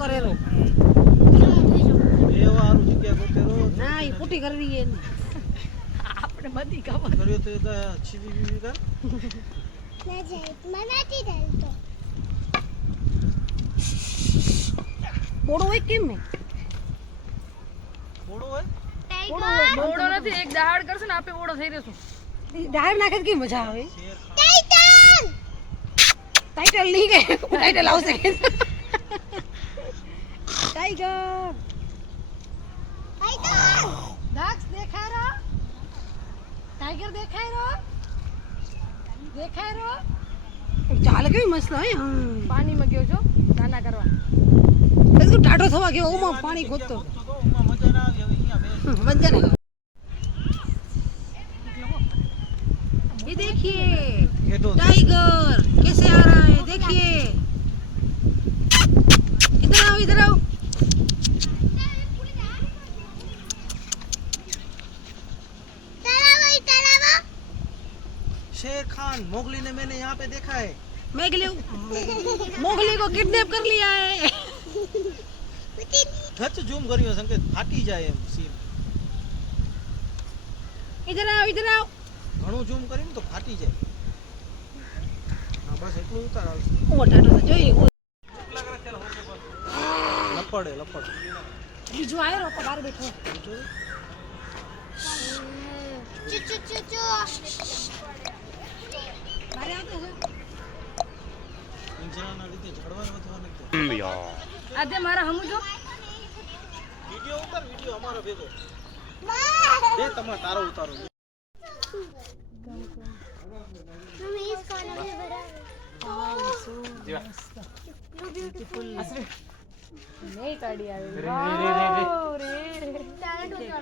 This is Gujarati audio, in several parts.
કરેલો એ વારું જગ્યા ગોતેરો ના ઈ પૂટી કરવી હે આપણે બધી ખબર કર્યો તો છીવી બીવી કર ના જાય મનાતી ચાલતો બોડો હોય કેમ ને થોડો હોય ઓળો નથી એક દહાડ કરશે ને આપે ઓળો થઈ રહેશું ડાયર નાખે કે મજા આવે ટાઈટન ટાઇટલ નહીં કે ટાઇટલ આવશે ટાઈગર ટાઈટન દાક્ષ દેખાય રો ટાઈગર દેખાય રો ચાલે કેવી મસ્ત હે પાણીમાં ગયો છો નાના કરવા બસ ટાટો થવા ગયો ઓમાં પાણી ગોતતો ઉમાં મજા ના આવી હવે અહીંયા બેસ મજા નહીં ये देखिए ખેડો टाइगर कैसे आ रहा है देखिए इधर आओ તળાવો शेर खान मोगली ने मैंने यहाँ पे देखा है मोगली को किडनैप कर लिया है टच जूम કર્યો સંકેત ફાટી જાય એમ સીમ इधर आओ ઘણું ઝૂમ કરીને તો ફાટી જાય હા બસ એટલું ઉતાર આવશે ओ टाटो से જોઈ લપડે બીજો આયો રો બહાર બેઠો ચુ ચુ ચુ ચુ બારે આવતો છે પિંજરાના લીધે ઝડવા વધવા નથી આજે મારા હમુ જો વિડિયો ઉતાર વિડિયો અમારો ભેગો બે તમાર તારો ઉતારો મમ્મી ઇસ કોર્નર में बड़ा નહીં કાઢી આવી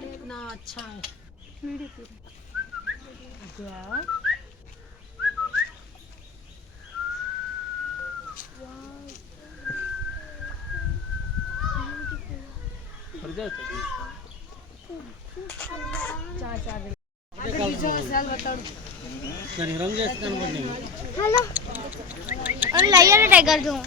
कितना अच्छा है બીજો સાલ બતાડું हेलो और लाइया ने टाइगर दूं